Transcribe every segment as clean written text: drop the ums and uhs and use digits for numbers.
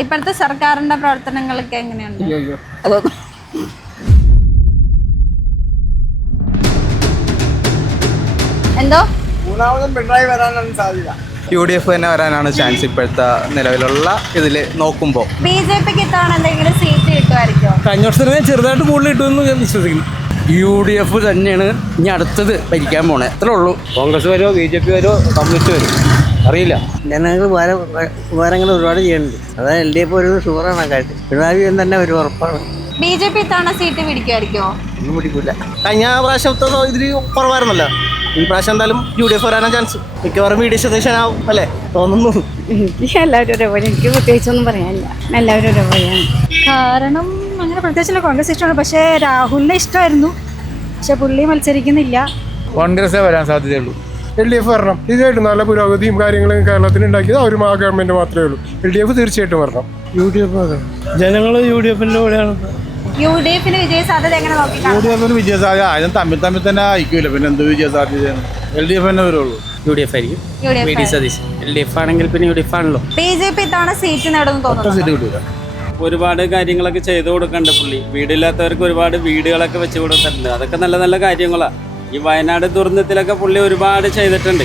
ഇപ്പോഴത്തെ സർക്കാരിന്റെ പ്രവർത്തനങ്ങളൊക്കെ എങ്ങനെയുണ്ട്? എന്തോ മൂന്നാമതും പിണറായി വരാനാണ് സാധ്യത. UDF തന്നെ വരാനാണ് ചാൻസ് ഇപ്പോഴത്തെ നിലവിലുള്ള ഇതിൽ നോക്കുമ്പോൾ. BJPക്ക് ഇത്തവണ എന്തെങ്കിലും സീറ്റ് കിട്ടുമായിരിക്കോ? കഴിഞ്ഞ വർഷത്തിന് ചെറുതായിട്ട് കൂടുതൽ കിട്ടുമെന്ന് ഞാൻ വിശ്വസിക്കുന്നു. UDF തന്നെയാണ് ഇനി അടുത്തത് ഭരിക്കാൻ പോണേ, അത്രേ ഉള്ളൂ. കോൺഗ്രസ് വരുമോ BJP വരുമോ കമ്മ്യൂണിസ്റ്റ് വരും അറിയില്ല. ജനങ്ങൾ ഉപകാരങ്ങൾ ഒരുപാട് ചെയ്യുന്നുണ്ട്. അതായത് LDF ഒരു ഷുവറാണ് കാര്യം. പിണറായി തന്നെ ഒരു ഉറപ്പാണ്. BJP ഇത്തവണ സീറ്റ് പിടിക്കുമായിരിക്കോ? ഒന്നും പിടിക്കൂല. കഴിഞ്ഞ പ്രാവശ്യത്തെ ഇതിൽ കുറവായിരുന്നല്ലോ. ഈ പ്രാവശ്യം എന്തായാലും UDF വരാനാണ് ചാൻസ്. മിക്കവാറും VD സതീശനാവും അല്ലേ തോന്നുന്നു. എനിക്ക് എല്ലാവരും ഒരേപോലെ, എനിക്ക് പ്രത്യേകിച്ചൊന്നും പറയാനില്ല, എല്ലാവരും ഒരേപോലെയാണ്. കാരണം അങ്ങനെ പ്രത്യേകിച്ചുള്ള കോൺഗ്രസ് ഇഷ്ടമാണ്. പക്ഷേ രാഹുലിനെ ഇഷ്ടമായിരുന്നു, പക്ഷെ പുള്ളി മത്സരിക്കുന്നില്ല. കോൺഗ്രസേ വരാൻ സാധ്യതയുള്ളൂ. LDF വരണം. തീർച്ചയായിട്ടും നല്ല പുരോഗതിയും കാര്യങ്ങളും കേരളത്തിൽ ഉണ്ടാക്കിയത് ഒരു ഗവൺമെന്റ് മാത്രമേ ഉള്ളൂ. LDF തീർച്ചയായിട്ടും വരണം. UDF ജനങ്ങൾ UDFിൻ്റെ കൂടെയാണ്. UDFന് വിജയ സാധ്യത എങ്ങനെ നോക്കി? UDF വിജയസാധ്യത ആദ്യം തമ്മിൽ തന്നെ അയക്കൂല, പിന്നെ എന്ത് വിജയസാധ്യതയാണ്? LDF തന്നെ വരുള്ളൂ. UDF ആയിരിക്കും. VD സതീശൻ. LDF ആണെങ്കിൽ പിന്നെ UDF ആണല്ലോ. BJP ഇത്തവണ സീറ്റ് നേടുമെന്ന് തോന്നുന്നു. സീറ്റ് കിട്ടൂല. ഒരുപാട് കാര്യങ്ങളൊക്കെ ചെയ്തു കൊടുക്കണ്ട് പുള്ളി. വീടില്ലാത്തവർക്ക് ഒരുപാട് വീടുകളൊക്കെ വെച്ച് കൊടുത്തിട്ടുണ്ട്. അതൊക്കെ നല്ല നല്ല കാര്യങ്ങളാണ്. ഈ വയനാട് ദുരന്തത്തിലൊക്കെ പുള്ളി ഒരുപാട് ചെയ്തിട്ടുണ്ട്.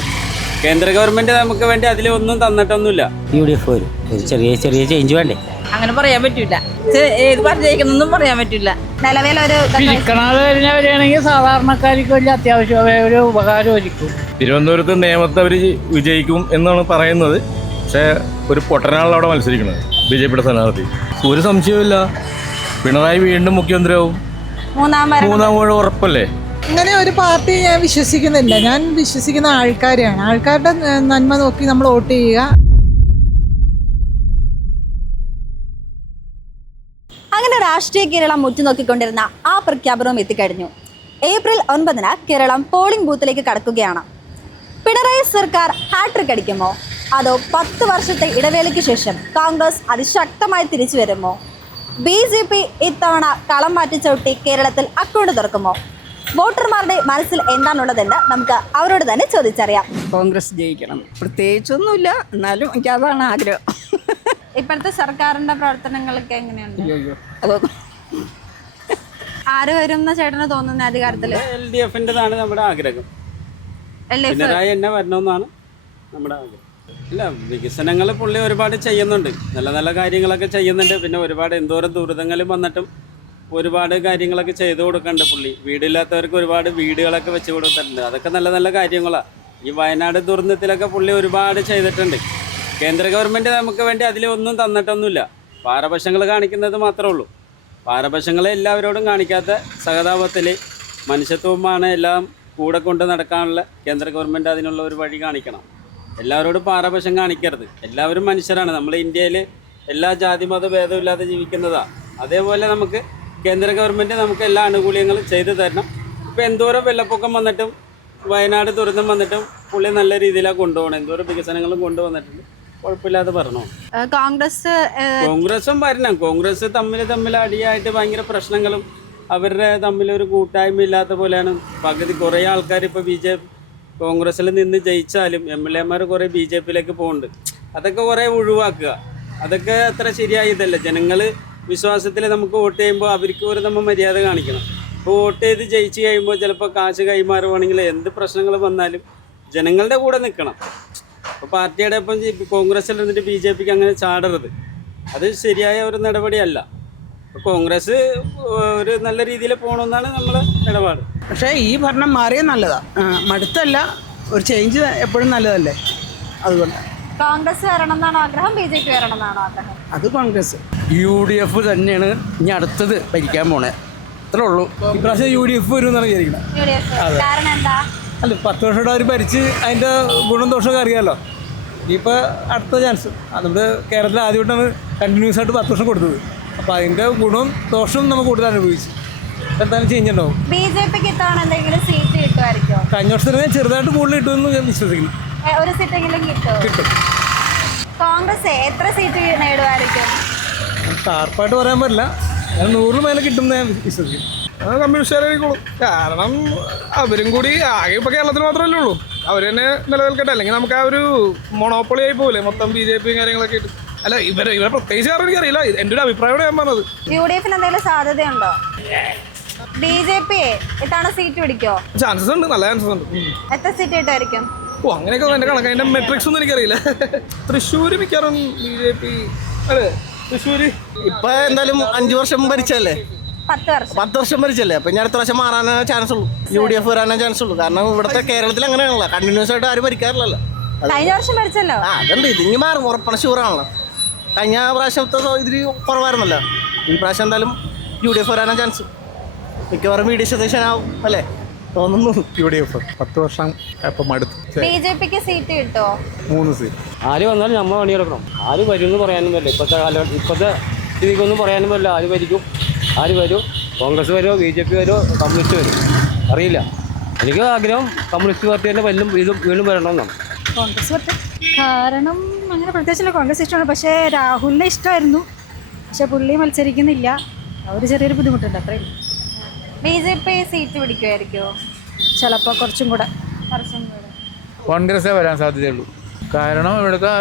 കേന്ദ്ര ഗവൺമെന്റ് നമുക്ക് വേണ്ടി അതിലൊന്നും തന്നിട്ടൊന്നുമില്ല. UDF വരും. ഒരു ചെറിയ ചേഞ്ച് വേണ്ടേ? അങ്ങനെ പറയാൻ പറ്റൂല. ഏത് പറഞ്ഞേക്കുന്നൊന്നും പറയാൻ പറ്റൂല. നിലവിലൊരു വരികയാണെങ്കിൽ സാധാരണക്കാർക്ക് വലിയ അത്യാവശ്യം ഒരു ഉപകാരമായിരിക്കും. തിരുവനന്തപുരത്ത് നേമത്തെ അവർ വിജയിക്കും എന്നാണ് പറയുന്നത്. പക്ഷേ ഒരു പൊട്ടനാളാണ് അവിടെ മത്സരിക്കുന്നത്, BJPയുടെ സ്ഥാനാർത്ഥി. ഒരു സംശയവുമില്ല, പിണറായി വീണ്ടും മുഖ്യമന്ത്രിയാവും. മൂന്നാം ഊഴം ഉറപ്പല്ലേ? അങ്ങനെ ഒരു പാർട്ടി ഞാൻ വിശ്വസിക്കുന്നില്ല. ഞാൻ വിശ്വസിക്കുന്ന ആൾക്കാരെയാണ്. ആൾക്കാരുടെ നന്മ നോക്കി നമ്മൾ വോട്ട് ചെയ്യുക. അങ്ങനെ രാഷ്ട്രീയ കേരളം ഉറ്റുനോക്കിക്കൊണ്ടിരുന്ന ആ പ്രഖ്യാപനവും എത്തിക്കഴിഞ്ഞു. ഏപ്രിൽ 9 കേരളം പോളിംഗ് ബൂത്തിലേക്ക് കടക്കുകയാണ്. പിണറായി സർക്കാർ ഹാട്രിക് അടിക്കുമോ, അതോ 10 വർഷത്തെ ഇടവേളയ്ക്ക് ശേഷം കോൺഗ്രസ് അതിശക്തമായി തിരിച്ചു വരുമോ? BJP ഇത്തവണ കളം മാറ്റി ചവിട്ടി കേരളത്തിൽ അക്കൗണ്ട് തുറക്കുമോ? വോട്ടർമാരുടെ മനസ്സിൽ എന്താണുള്ളതെന്ന് നമുക്ക് അവരോട് തന്നെ ചോദിച്ചറിയാം. കോൺഗ്രസ് ജയിക്കണം, പ്രത്യേകിച്ചൊന്നുമില്ല, എന്നാലും എനിക്ക് അതാണ് ആഗ്രഹം. ഇപ്പോഴത്തെ സർക്കാരിന്റെ പ്രവർത്തനങ്ങളൊക്കെ എങ്ങനെയുണ്ട്? ആര് വരും എന്ന ചേട്ടന് തോന്നുന്ന അധികാരത്തില്? LDFൻ്റെതാണ് നമ്മുടെ ആഗ്രഹം. പിണറായി എന്നെ വരണമെന്നാണ് നമ്മുടെ ആഗ്രഹം. ഇല്ല, വികസനങ്ങൾ പുള്ളി ഒരുപാട് ചെയ്യുന്നുണ്ട്, നല്ല നല്ല കാര്യങ്ങളൊക്കെ ചെയ്യുന്നുണ്ട്. പിന്നെ ഒരുപാട് എന്തോരം ദുരിതങ്ങളും വന്നിട്ടും ഒരുപാട് കാര്യങ്ങളൊക്കെ ചെയ്തു കൊടുക്കുന്നുണ്ട് പുള്ളി. വീടില്ലാത്തവർക്ക് ഒരുപാട് വീടുകളൊക്കെ വെച്ച് കൊടുത്തിട്ടുണ്ട്. അതൊക്കെ നല്ല നല്ല കാര്യങ്ങളാണ്. ഈ വയനാട് ദുരന്തത്തിലൊക്കെ പുള്ളി ഒരുപാട് ചെയ്തിട്ടുണ്ട്. കേന്ദ്ര ഗവൺമെൻറ് നമുക്ക് വേണ്ടി അതിലൊന്നും തന്നിട്ടൊന്നുമില്ല. പാരപക്ഷങ്ങൾ കാണിക്കുന്നത് മാത്രമേ ഉള്ളൂ. പാരപക്ഷങ്ങളെ എല്ലാവരോടും കാണിക്കാത്ത സഹതാപത്തിൽ മനുഷ്യത്വമാണ് എല്ലാം കൂടെ കൊണ്ട് നടക്കാനുള്ള കേന്ദ്ര ഗവൺമെൻറ് അതിനുള്ള ഒരു വഴി കാണിക്കണം. എല്ലാവരോടും പാരപക്ഷം കാണിക്കരുത്. എല്ലാവരും മനുഷ്യരാണ്. നമ്മൾ ഇന്ത്യയിൽ എല്ലാ ജാതി മത ഭേദമില്ലാതെ ജീവിക്കുന്നതാണ്. അതേപോലെ നമുക്ക് കേന്ദ്ര ഗവൺമെൻറ് നമുക്ക് എല്ലാ ആനുകൂല്യങ്ങളും ചെയ്തു തരണം. ഇപ്പോൾ എന്തോരം വെള്ളപ്പൊക്കം വന്നിട്ടും വയനാട് ദുരന്തം വന്നിട്ടും പുള്ളി നല്ല രീതിയിലാണ് കൊണ്ടുപോകണം. എന്തോരം വികസനങ്ങളും കൊണ്ടുവന്നിട്ടുണ്ട്. കുഴപ്പമില്ലാതെ പറഞ്ഞോ. കോൺഗ്രസും വരണം. കോൺഗ്രസ് തമ്മിൽ അടിയായിട്ട് ഭയങ്കര പ്രശ്നങ്ങളും അവരുടെ തമ്മിലൊരു കൂട്ടായ്മ ഇല്ലാത്ത പോലെയാണ്. പകുതി കുറേ ആൾക്കാർ ഇപ്പോൾ കോൺഗ്രസ്സിൽ നിന്ന് ജയിച്ചാലും MLA കുറേ BJPയിലേക്ക് പോകുന്നുണ്ട്. അതൊക്കെ കുറേ ഒഴിവാക്കുക. അതൊക്കെ അത്ര ശരിയായതല്ല. ജനങ്ങൾ വിശ്വാസത്തിൽ നമുക്ക് വോട്ട് ചെയ്യുമ്പോൾ അവർക്ക് ഒരു നമ്മൾ മര്യാദ കാണിക്കണം. ഇപ്പോൾ വോട്ട് ചെയ്ത് ജയിച്ച് കഴിയുമ്പോൾ ചിലപ്പോൾ കാശ് കൈമാറുവാണെങ്കിൽ എന്ത് പ്രശ്നങ്ങൾ വന്നാലും ജനങ്ങളുടെ കൂടെ നിൽക്കണം. അപ്പോൾ പാർട്ടിയുടെ ഇപ്പം കോൺഗ്രസ്സിൽ ഇരുന്നിട്ട് BJPക്ക് അങ്ങനെ ചാടരുത്. അത് ശരിയായ ഒരു നടപടിയല്ല. കോൺഗ്രസ് ഒരു നല്ല രീതിയിൽ പോകണമെന്നാണ് നമ്മളെ നിലപാട്. പക്ഷേ ഈ ഭരണം മാറിയത് നല്ലതാണ്, മടുത്തല്ല. ഒരു ചേഞ്ച് എപ്പോഴും നല്ലതല്ലേ. അതുകൊണ്ട് കോൺഗ്രസ് വരണം എന്നാണ് ആഗ്രഹം, BJP വരണം എന്നാണ് ആഗ്രഹം? അത് കോൺഗ്രസ്. UDF തന്നെയാണ് ഇനി അടുത്തത് ഭരിക്കാൻ പോണേ, അത്രേ ഉള്ളൂ. ഇപ്രാവശ്യം UDF വരും എന്നാണ് വിചാരിക്കുന്നത്. കാരണം എന്താ? അല്ല, 10 വർഷമായിട്ട് അവർ ഭരിച്ച് അതിൻ്റെ ഗുണം ദോഷമൊക്കെ അറിയാമല്ലോ. ഇനിയിപ്പോൾ അടുത്ത ചാൻസ് നമ്മുടെ കേരളത്തിൽ ആദ്യമായിട്ടാണ് കണ്ടിന്യൂസ് ആയിട്ട് 10 വർഷം കൊടുത്തത്. അപ്പോൾ അതിൻ്റെ ഗുണവും ദോഷവും നമുക്ക് കൂടുതൽ അനുഭവിച്ചു. എന്തായാലും ചേഞ്ച് ഉണ്ടാവും. BJPക്ക് ഇത്തവണ എന്തെങ്കിലും സീറ്റ് കിട്ടുമായിരിക്കോ? കഴിഞ്ഞ വർഷത്തിന് ചെറുതായിട്ട് കൂടുതൽ കിട്ടുമെന്ന് ഞാൻ വിശ്വസിക്കുന്നു. ഒരു സീറ്റെങ്കിലും കിട്ടും. കോൺഗ്രസ് എത്ര സീറ്റ് നേടുമായിരിക്കും? ഷാർപ്പായിട്ട് പറയാൻ പറ്റില്ല. ഞാൻ 100 മേലെ കിട്ടുമെന്ന് ഞാൻ വിശ്വസിക്കുന്നു. കമ്മ്യൂണിസ്റ്റുകാരായിരിക്കുള്ളൂ. കാരണം അവരും കൂടി ആകെ ഇപ്പോൾ കേരളത്തിൽ മാത്രമല്ലേ ഉള്ളൂ. അവർ തന്നെ നിലനിൽക്കട്ടെ. അല്ലെങ്കിൽ നമുക്ക് ആ ഒരു മൊണോപ്പൊളി ആയി പോലെ മൊത്തം BJP കാര്യങ്ങളൊക്കെ ഇട്ട് അല്ല ഇവരെ പ്രത്യേകിച്ച് കാരണം എനിക്കറിയില്ല, എൻ്റെ ഒരു അഭിപ്രായമാണ് ഞാൻ പറഞ്ഞത്. UDF എന്തെങ്കിലും സാധ്യതയുണ്ടോ? BJP ഇത്തവണ സീറ്റ് പിടിക്കോ? ചാൻസസ് ഉണ്ട്, നല്ല ചാൻസസ് ഉണ്ട്. എത്ര സീറ്റ് കിട്ടുമായിരിക്കും? ഓ അങ്ങനെയൊക്കെ എൻ്റെ കണക്ക്, അതിൻ്റെ മെട്രിക്സ് ഒന്നും എനിക്കറിയില്ല. തൃശ്ശൂർ മിക്കവാറും BJP. അതെ തൃശ്ശൂര് ഇപ്പൊ എന്തായാലും 5 വർഷം ഭരിച്ചല്ലേ, 10 വർഷം ഭരിച്ചല്ലേ, അപ്പൊ ഇനി അടുത്ത പ്രാവശ്യം മാറാനേ ചാൻസ് ഉള്ളൂ, UDF വരാനേ ചാൻസ് ഉള്ളൂ. കാരണം ഇവിടുത്തെ കേരളത്തിൽ അങ്ങനെയാണല്ലോ, കണ്ടിന്യൂസ് ആയിട്ട് ആരും ഭരിക്കാറില്ലല്ലോ. കഴിഞ്ഞ വർഷം ഭരിച്ചല്ലോ. അതുണ്ട്, ഇതിങ്ങി മാറും, ഉറപ്പാണ്, ഷൂറാണല്ലോ. കഴിഞ്ഞ പ്രാവശ്യത്തെ ഇതിരി കുറവായിരുന്നല്ലോ, ഈ പ്രാവശ്യം എന്തായാലും UDF വരാനാ ചാൻസ്. മിക്കവാറും VD സതീശനാവും അല്ലേ തോന്നുന്നു. UDF 10 വർഷം ഇപ്പം മടുത്തു. BJPക്ക് സീറ്റ് കിട്ടുമോ? 3 സീറ്റ്. ആര് വന്നാലും നമ്മൾ പണിയെടുക്കണം. ആര് വരും എന്ന് പറയാനും പറ്റില്ല, ഇപ്പോഴത്തെ സ്ഥിതിക്കൊന്നും പറയാനും പറ്റില്ല. ആര് ഭരിക്കും, ആര് വരും, കോൺഗ്രസ് വരുമോ, BJP വരുമോ, കമ്മ്യൂണിസ്റ്റ് വരും, അറിയില്ല. എനിക്ക് ആഗ്രഹം കമ്മ്യൂണിസ്റ്റ് പാർട്ടി തന്നെ വീണ്ടും വരണമെന്നാണ്. കോൺഗ്രസ് പാർട്ടി കാരണം അങ്ങനെ പ്രത്യേകിച്ചുള്ള കോൺഗ്രസ് ഇഷ്ടമാണ്. പക്ഷേ രാഹുലിനെ ഇഷ്ടമായിരുന്നു, പക്ഷെ പുള്ളി മത്സരിക്കുന്നില്ല, ഒരു ചെറിയൊരു ബുദ്ധിമുട്ടുണ്ട്, അത്രയും. BJP സീറ്റ് പിടിക്കുമായിരിക്കുമോ? ചിലപ്പോൾ കുറച്ചും കൂടെ. കോൺഗ്രസ്സേ വരാൻ സാധ്യതയുള്ളൂ. കാരണം ഇവിടുത്തെ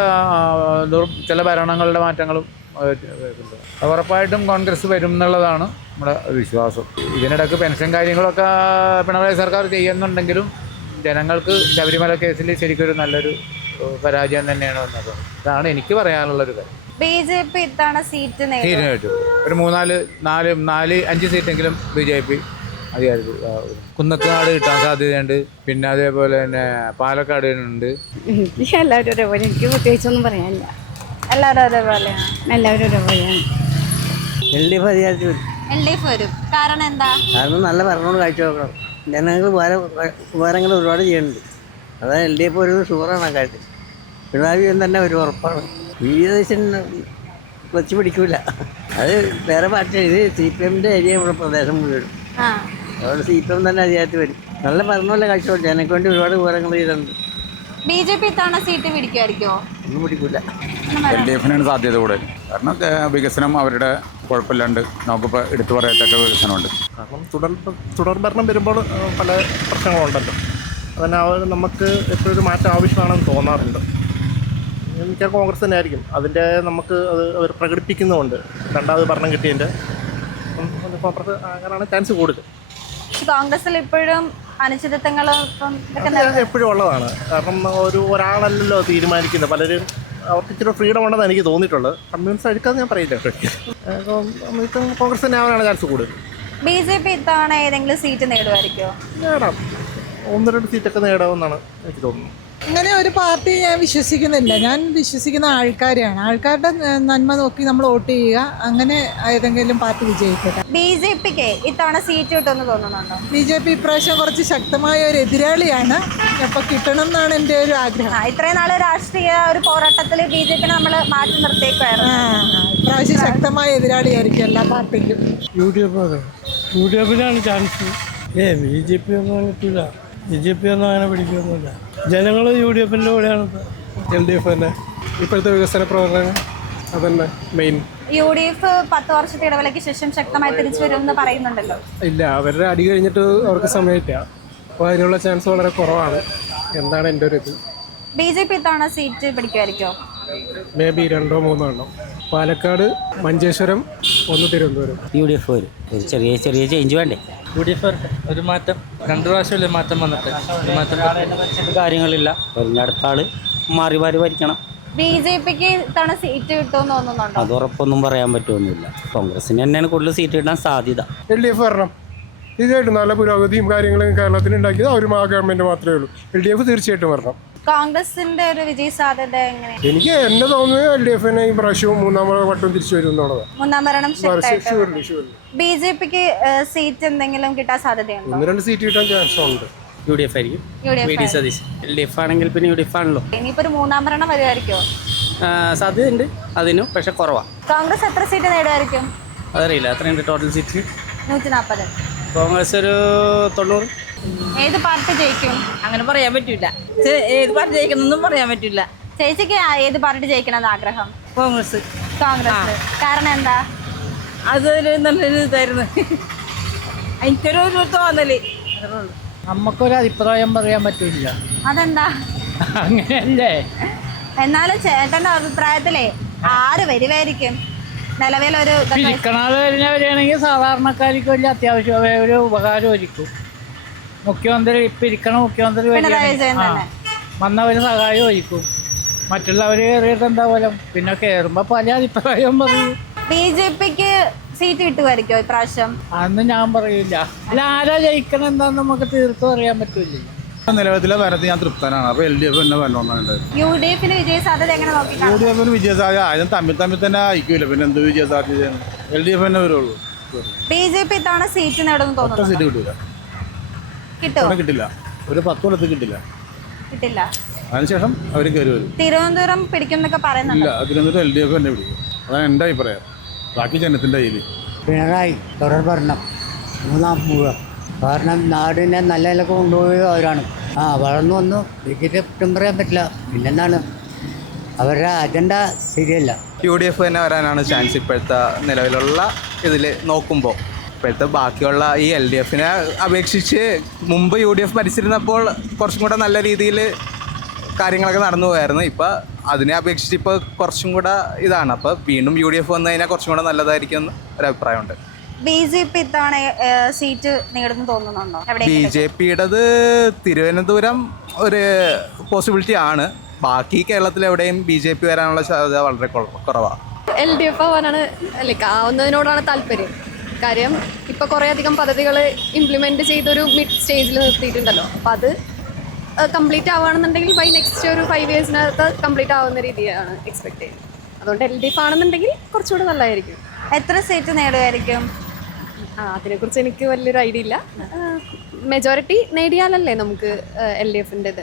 ചില ഭരണങ്ങളുടെ മാറ്റങ്ങളും ഉറപ്പായിട്ടും കോൺഗ്രസ് വരും എന്നുള്ളതാണ് നമ്മുടെ വിശ്വാസം. ഇതിനിടയ്ക്ക് പെൻഷൻ കാര്യങ്ങളൊക്കെ പിണറായി സർക്കാർ ചെയ്യുന്നുണ്ടെങ്കിലും ജനങ്ങൾക്ക് ശബരിമല കേസിൽ ശരിക്കൊരു നല്ലൊരു പരാജയം തന്നെയാണ് വന്നത്. ഇതാണ് എനിക്ക് പറയാനുള്ളൊരു കാര്യം. BJP ഇത്തവണ സീറ്റ് തീർച്ചയായിട്ടും ഒരു 4-5 സീറ്റെങ്കിലും BJP അധികാരത്തിൽ. കുന്നത്തുനാട് കിട്ടാൻ സാധ്യതയുണ്ട്, പിന്നെ അതേപോലെ തന്നെ പാലക്കാട് ഉണ്ട്. എല്ലാവരും ഒരേപോലെ, എനിക്ക് പ്രത്യേകിച്ചൊന്നും പറയാനില്ല. എല്ലാവരും ഒരേപോലെയാണ്. എല്ലാവരും ഒരേപോലെയാണ്. LDF അധികാരത്തിൽ വരും. LDF വരും. കാരണം എന്താ? കാരണം നല്ല ഭരണമാണ് കാഴ്ചവെക്കണം. ജനങ്ങൾക്ക് ഉപകാരങ്ങൾ ഒരുപാട് ചെയ്യുന്നുണ്ട്. അതാണ് LDF ഒരു ഷുവറാണ് ആ കാര്യത്തിൽ. പിണറായി വിജയൻ തന്നെ ഒരു ഉറപ്പാണ്. VD ക്ലച്ച് പിടിക്കൂല, അത് വേറെ പാർട്ടി. ഇത് CPM ഏരിയ ഇവിടെ പ്രദേശം മുഴുവൻ, അതുകൊണ്ട് CPM തന്നെ അധികാരത്തിൽ വരും. നല്ല ഭരണമല്ല കാഴ്ചവെക്കും, ജനങ്ങൾക്ക് വേണ്ടി ഒരുപാട് ഉപകാരങ്ങൾ ചെയ്തിട്ടുണ്ട്. BJP ഇത്തവണ സീറ്റ് പിടിക്കുമായിരിക്കുമോ? ഒന്നും പിടിക്കൂല. LDFനാണ് സാധ്യത കൂടുതൽ. കാരണം വികസനം അവരുടെ കുഴപ്പമില്ലാണ്ട് നമുക്കിപ്പോൾ എടുത്തു പറയത്തക്ക വികസനമുണ്ട്. കാരണം തുടർ ഭരണം വരുമ്പോൾ പല പ്രശ്നങ്ങളുണ്ടല്ലോ, അതിന് നമുക്ക് എപ്പോഴൊരു മാറ്റം ആവശ്യമാണെന്ന് തോന്നാറുണ്ട്. മിക്ക കോൺഗ്രസ് തന്നെ ആയിരിക്കും, അതിൻ്റെ നമുക്ക് അത് അവർ പ്രകടിപ്പിക്കുന്നുമുണ്ട്. രണ്ടാമത് ഭരണം കിട്ടിയതിൻ്റെ കോൺഗ്രസ് അങ്ങനെയാണ് ചാൻസ് കൂടുതൽ. കോൺഗ്രസിൽ ഇപ്പോഴും അനിശ്ചിതത്വങ്ങളും എപ്പോഴും ഉള്ളതാണ്. കാരണം ഒരാളല്ലല്ലോ തീരുമാനിക്കുന്നത്, പലരും അവർക്ക് ഇച്ചിരി ഫ്രീഡം ഉണ്ടെന്ന് എനിക്ക് തോന്നിയിട്ടുള്ളത്. കമ്മ്യൂണിസ്റ്റ് എടുക്കാതെ ഞാൻ പറയില്ല, കോൺഗ്രസ് തന്നെ ആവാനാണ് ചാൻസ് കൂടുതൽ. BJP ഇത്തവണ ഏതെങ്കിലും സീറ്റ് നേടുമായിരിക്കുമോ? നേടാം, 1-2 സീറ്റൊക്കെ നേടാമെന്നാണ് എനിക്ക് തോന്നുന്നത്. അങ്ങനെ ഒരു പാർട്ടി ഞാൻ വിശ്വസിക്കുന്നില്ല. ഞാൻ വിശ്വസിക്കുന്ന ആൾക്കാരെയാണ്. ആൾക്കാരുടെ നന്മ നോക്കി നമ്മൾ വോട്ട് ചെയ്യുക, അങ്ങനെ ഏതെങ്കിലും പാർട്ടി വിജയിക്കട്ടെ. BJPക്ക് ഇത്തവണ സീറ്റ് കിട്ടുമെന്ന് തോന്നുന്നുണ്ടോ? BJP ഇപ്രാവശ്യം കുറച്ച് ശക്തമായ ഒരു എതിരാളിയാണ്, അപ്പോൾ കിട്ടണം എന്നാണ് എൻ്റെ ഒരു ആഗ്രഹം. ഇത്രയും നാളെ രാഷ്ട്രീയ ഒരു പോരാട്ടത്തിൽ BJP നമ്മൾ മാറ്റി നിർത്തിയേക്കുമായിരുന്നു. ഇപ്രാവശ്യം ശക്തമായ എതിരാളിയായിരിക്കും എല്ലാ പാർട്ടിക്കും. UDFിനാണ് ചാൻസ്. BJP ഒന്നും കിട്ടില്ല, BJP ഒന്നും അങ്ങനെ പിടിക്കുകയൊന്നുമില്ല. ജനങ്ങൾ UDFിൻ്റെ കൂടെയാണ്. LDF തന്നെ ഇപ്പോഴത്തെ വികസന പ്രവർത്തനം അതന്നെ മെയിൻ. UDF 10 വർഷത്തെ ഇടവേളയ്ക്ക് ശേഷം ശക്തമായി തിരിച്ചു വരുമെന്ന് പറയുന്നുണ്ടല്ലോ. ഇല്ല, അവരുടെ അടി കഴിഞ്ഞിട്ട് അവർക്ക് സമയമില്ല, അപ്പോൾ അതിനുള്ള ചാൻസ് വളരെ കുറവാണ്. എന്താണ് എൻ്റെ ഒരു ഇത്. BJP ഇത്തവണ സീറ്റ് പിടിക്കുമായിരിക്കുമോ? മേ ബി 2-3 എണ്ണം. പാലക്കാട്, മഞ്ചേശ്വരം, 1 തിരുവനന്തപുരം. UDF വരും. ചെറിയ ചേഞ്ച് വേണ്ടേ? UDF ഒരു മാറ്റം. 2 പ്രാവശ്യമല്ലേ മാറ്റം വന്നിട്ട്, ഒരു മാറ്റം കാര്യങ്ങളില്ല. അടുത്ത ആള് മാറി ഭരിക്കണം. BJPക്ക് ഇത്തവണ സീറ്റ് കിട്ടുമെന്ന് തോന്നുന്നുണ്ടോ? അത് ഉറപ്പൊന്നും പറയാൻ പറ്റുമൊന്നുമില്ല. കോൺഗ്രസിന് തന്നെയാണ് കൂടുതൽ സീറ്റ് കിട്ടാൻ സാധ്യത. LDF വരണം. തീർച്ചയായിട്ടും നല്ല പുരോഗതിയും കാര്യങ്ങളും കേരളത്തിൽ ഉണ്ടാക്കിയത് അവർ ആ ഗവൺമെൻറ് മാത്രമേ ഉള്ളൂ. LDF തീർച്ചയായിട്ടും വരണം. കോൺഗ്രസിന്റെ ഒരു വിജയ സാധ്യത എങ്ങനെ? എനിക്ക് എന്നെ തോന്നുന്നത് LDFനെ ഈ പ്രാവശ്യവും 3-ാം വട്ടം തിരിച്ചു വരും എന്നുള്ളതാണ്. 3-ാം ഭരണം ഷുവർലി. BJPക്ക് സീറ്റ് എന്തെങ്കിലും കിട്ടാൻ സാധ്യതയുണ്ടോ? 1-2 സീറ്റ് കിട്ടാൻ ചാൻസ് ഉണ്ട്. UDF ആയിരിക്കും. VD സതീശൻ. LDF ആണെങ്കിൽ പിന്നെ UDF ആണല്ലോ. ഇനിയിപ്പോ ഒരു 3-ാം ഭരണം വരുമായിരിക്കുമോ? സാധ്യതയുണ്ട് അതിനും, പക്ഷെ കുറവാണ്. കോൺഗ്രസ് എത്ര സീറ്റ് നേടുമായിരിക്കും? അതറിയില്ല, എത്രയുണ്ട് ടോട്ടൽ സീറ്റ്? 140. കോൺഗ്രസ് ഒരു 90. ഏത് പാർട്ടി ജയിക്കും? അങ്ങനെ പറയാൻ പറ്റില്ല. ഏത് പാർട്ടി ജയിക്കണമെന്നും പറയാൻ പറ്റില്ല. ചേച്ചിക്ക് ഏത് പാർട്ടി ജയിക്കണമെന്ന് ആഗ്രഹം? കോൺഗ്രസ്. കാരണം എന്താ? അതൊരു നല്ലൊരു ഇതായിരുന്നു, എനിക്കൊരു തോന്നല്. നമുക്കൊരു അഭിപ്രായം പറയാൻ പറ്റില്ല. അതെന്താ? അങ്ങനെയല്ലേ? എന്നാലും ചേട്ടന്റെ അഭിപ്രായത്തിലേ ആര് വരുവായിരിക്കും നിലവിലൊരു പിരിക്കണാതെ വരികയാണെങ്കിൽ സാധാരണക്കാർക്ക് വലിയ അത്യാവശ്യം ഒരു ഉപകാരമായിരിക്കും. മുഖ്യമന്ത്രി പിരിക്കണ മുഖ്യമന്ത്രി പിണറായി വിജയൻ തന്നെ. വന്നവര് സഹായമായിരിക്കും. മറ്റുള്ളവർ കയറിയിട്ട് എന്താ പോലെ പിന്നെ കയറുമ്പോൾ പല അഭിപ്രായവും പറയും. BJPക്ക് സീറ്റ് കിട്ടുമായിരിക്കോ ഇപ്രാവശ്യം? അന്ന് ഞാൻ പറയില്ല. അല്ല ആരാ ജയിക്കണം എന്താന്ന് നമുക്ക് തീർത്തും അറിയാൻ പറ്റില്ല. നിലവിലെ ഭരണത്തിൽ ഞാൻ തൃപ്തനാണ്. അപ്പോൾ LDF തന്നെ വരണമെന്നുണ്ട്. UDFന് വിജയ സാധ്യത എങ്ങനെ നോക്കി? UDF വിജയസാധ്യത ആദ്യം തമ്മിൽ തന്നെ അയക്കൂല. പിന്നെ എന്ത് വിജയസാധ്യതയാണ്? LDF തന്നെ വരുള്ളൂ. BJP ഇത്തവണ സീറ്റ് നേടുമെന്ന് തോന്നുന്നു. സീറ്റ് കിട്ടില്ല. കിട്ടുമോ? കിട്ടില്ല. ഒരു 10 കൊല്ലത്തിൽ കിട്ടില്ല. കിട്ടില്ല. അതിനുശേഷം അവർ കയറി വരും. തിരുവനന്തപുരം പിടിക്കും എന്നൊക്കെ പറയുന്നുണ്ട്. ഇല്ല, തിരുവനന്തപുരം LDF തന്നെ പിടിക്കും. അതാണ് എൻ്റെ അഭിപ്രായം. ബാക്കി ജനത്തിൻ്റെ കയ്യിൽ. പിണറായി തുടർ ഭരണം 3 മുഴുവൻ. കാരണം നാടിനെ നല്ല നിലക്ക് കൊണ്ടുപോയത് അവരാണ്. വളർന്നു വന്നു വിജയിക്കാൻ കുറ്റം പറയാൻ പറ്റില്ല. പിന്നെന്താണ് അവരുടെ അജണ്ട ശരിയല്ല. UDF തന്നെ വരാനാണ് ചാൻസ് ഇപ്പോഴത്തെ നിലവിലുള്ള ഇതിൽ നോക്കുമ്പോൾ. ഇപ്പോഴത്തെ ബാക്കിയുള്ള ഈ LDFനെ അപേക്ഷിച്ച് മുമ്പ് UDF ഭരിച്ചിരുന്നപ്പോൾ കുറച്ചും കൂടെ നല്ല രീതിയിൽ കാര്യങ്ങളൊക്കെ നടന്നു പോയായിരുന്നു. ഇപ്പോൾ അതിനെ അപേക്ഷിച്ച് ഇപ്പോൾ കുറച്ചും കൂടെ ഇതാണ്. അപ്പോൾ വീണ്ടും UDF വന്നു കഴിഞ്ഞാൽ കുറച്ചും കൂടെ നല്ലതായിരിക്കും എന്ന് ഒരഭിപ്രായമുണ്ട്. BJP ഇത്തവണ സീറ്റ് നേടുന്നു തോന്നുന്നുണ്ടോ? BJPയുടേത് തിരുവനന്തപുരം ഒരു പോസിബിലിറ്റി ആണ്. ബാക്കി കേരളത്തിൽ എവിടെയും BJP വരാനുള്ള സാധ്യത വളരെ കുറവാണ്. LDF ആവാനാണ് ആവുന്നതിനോടാണ് താല്പര്യം. കാര്യം ഇപ്പോൾ കുറേ അധികം പദ്ധതികൾ ഇംപ്ലിമെൻറ്റ് ചെയ്തൊരു മിഡ് സ്റ്റേജിൽ നിർത്തിയിട്ടുണ്ടല്ലോ. അപ്പോൾ അത് കംപ്ലീറ്റ് ആവുകയാണെന്നുണ്ടെങ്കിൽ ബൈ നെക്സ്റ്റ് ഒരു 5 ഇയേഴ്സിനകത്ത് കംപ്ലീറ്റ് ആവുന്ന രീതിയാണ് എക്സ്പെക്ട് ചെയ്യുന്നത്. അതുകൊണ്ട് LDF ആണെന്നുണ്ടെങ്കിൽ കുറച്ചുകൂടെ നല്ലതായിരിക്കും. എത്ര സീറ്റ് നേടുമായിരിക്കും? അതിനെക്കുറിച്ച് എനിക്ക് വലിയൊരു ഐഡിയ ഇല്ല. മെജോറിറ്റി നേടിയാലല്ലേ നമുക്ക് LDFൻ്റെത്.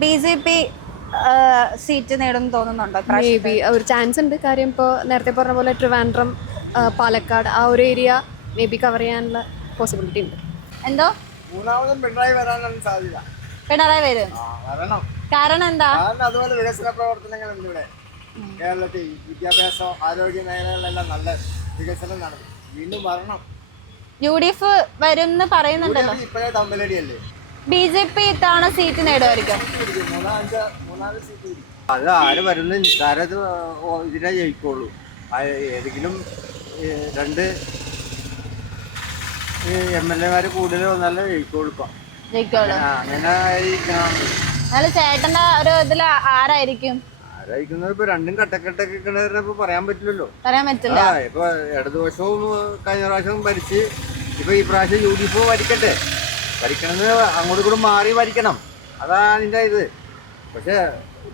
BJP സീറ്റ് നേടുമെന്ന് തോന്നുന്നുണ്ടോ? മേ ബി ഒരു ചാൻസ് ഉണ്ട്. കാര്യം ഇപ്പോൾ നേരത്തെ പറഞ്ഞ പോലെ ട്രിവാൻഡ്രം, പാലക്കാട് ആ ഒരു ഏരിയ മേ ബി കവർ ചെയ്യാനുള്ള പോസിബിലിറ്റി ഉണ്ട്. എന്തോ മൂന്നാമതും പിണറായി വരാനാണ് സാധ്യത. പിണറായി വരും. വരണം. കാരണം എന്താ? അതുപോലെ വികസന പ്രവർത്തനങ്ങളുണ്ട് ഇവിടെ കേരളത്തിൽ. വിദ്യാഭ്യാസം, ആരോഗ്യ മേഖലകളിലെല്ലാം നല്ല വികസനം നടന്നു. വീണ്ടും വരണം. UDF വരും എന്ന് പറയുന്നുണ്ടല്ലോ. ഇപ്പോഴേ തമ്മിലടിയല്ലേ. BJP ഇത്തവണ സീറ്റ് നേടുമായിരിക്കും. 3-4 സീറ്റ്. അത് ആര് വരുന്ന നിസ്സാരത് ഇതിനെ ജയിക്കുള്ളൂ. ഏതെങ്കിലും 2 MLA കൂടുതൽ വന്നാലേ ജയിക്കുള്ളൂ. അങ്ങനെ ചേട്ടന്റെ ഒരു ഇതിൽ ആരായിരിക്കും ആരായിരിക്കുന്നത്? ഇപ്പൊ രണ്ടും കട്ടക്കെട്ടൊക്കെ പറയാൻ പറ്റില്ലല്ലോ. പറയാൻ പറ്റില്ല. ഇപ്പൊ ഇടതുപക്ഷവും കഴിഞ്ഞ പ്രാവശ്യം ഭരിച്ച് ഇപ്പൊ ഈ പ്രാവശ്യം UDF ഭരിക്കട്ടെ. ഭരിക്കണമെന്ന് അങ്ങോട്ടും കൂടെ മാറി ഭരിക്കണം. അതാണ് അതിന്റെ ഇത്. പക്ഷെ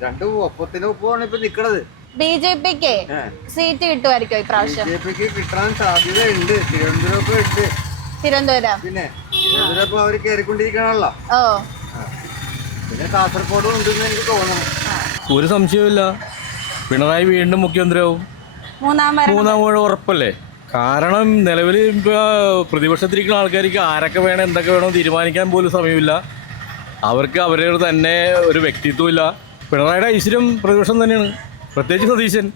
രണ്ടും ഒപ്പത്തിനൊപ്പമാണ് ഇപ്പൊ നിക്കണത്. BJPക്ക് സീറ്റ് കിട്ടുമായിരിക്കും ഇപ്രാവശ്യം? BJPക്ക് കിട്ടാൻ സാധ്യതയുണ്ട്. തിരുവനന്തപുരം ഉണ്ട്. തിരുവനന്തപുരം പിന്നെ തിരുവനന്തപുരം അവർ കയറിക്കൊണ്ടിരിക്കണല്ലോ. പിന്നെ കാസർഗോഡും ഉണ്ടെന്ന് എനിക്ക് തോന്നുന്നു. ഒരു സംശയവുമില്ല, പിണറായി വീണ്ടും മുഖ്യമന്ത്രിയാവും. മൂന്നാം ഉറപ്പല്ലേ. കാരണം നിലവിൽ ഇപ്പോൾ പ്രതിപക്ഷത്തിരിക്കുന്ന ആൾക്കാർക്ക് ആരൊക്കെ വേണം എന്തൊക്കെ വേണം തീരുമാനിക്കാൻ പോലും സമയമില്ല. അവർക്ക് അവരുടെ തന്നെ ഒരു വ്യക്തിത്വമില്ല. പിണറായിയുടെ ഐശ്വര്യം പ്രതിപക്ഷം തന്നെയാണ്, പ്രത്യേകിച്ച് സതീശൻ.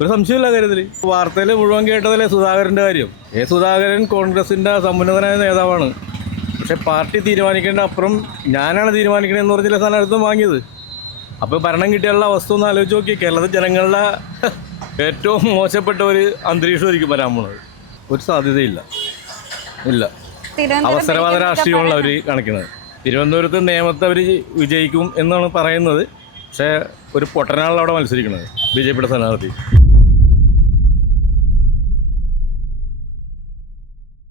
ഒരു സംശയമില്ല കാര്യത്തിൽ. വാർത്തയിൽ മുഴുവൻ കേട്ടതല്ലേ സുധാകരൻ്റെ കാര്യം. സുധാകരൻ കോൺഗ്രസിൻ്റെ സമുന്നതനായ നേതാവാണ്. പക്ഷേ പാർട്ടി തീരുമാനിക്കേണ്ട അപ്പുറം ഞാനാണ് തീരുമാനിക്കണമെന്ന് പറഞ്ഞില്ല സ്ഥാനാർത്ഥിത്വം വാങ്ങിയത്. അപ്പോൾ ഭരണം കിട്ടിയുള്ള അവസ്ഥ ഒന്ന് ആലോചിച്ച് നോക്കി. കേരളത്തിൽ ജനങ്ങളുടെ ഏറ്റവും മോശപ്പെട്ട ഒരു അന്തരീക്ഷമായിരിക്കും വരാൻ പോകുന്നത്. ഒരു സാധ്യതയില്ല. ഇല്ല, അവസരവാദ രാഷ്ട്രീയമുള്ള അവർ കാണിക്കുന്നത്. തിരുവനന്തപുരത്ത് നേമത്തെ അവർ വിജയിക്കും എന്നാണ് പറയുന്നത്. പക്ഷേ ഒരു പൊട്ടനാളവിടെ മത്സരിക്കുന്നത് BJPയുടെ സ്ഥാനാർത്ഥി.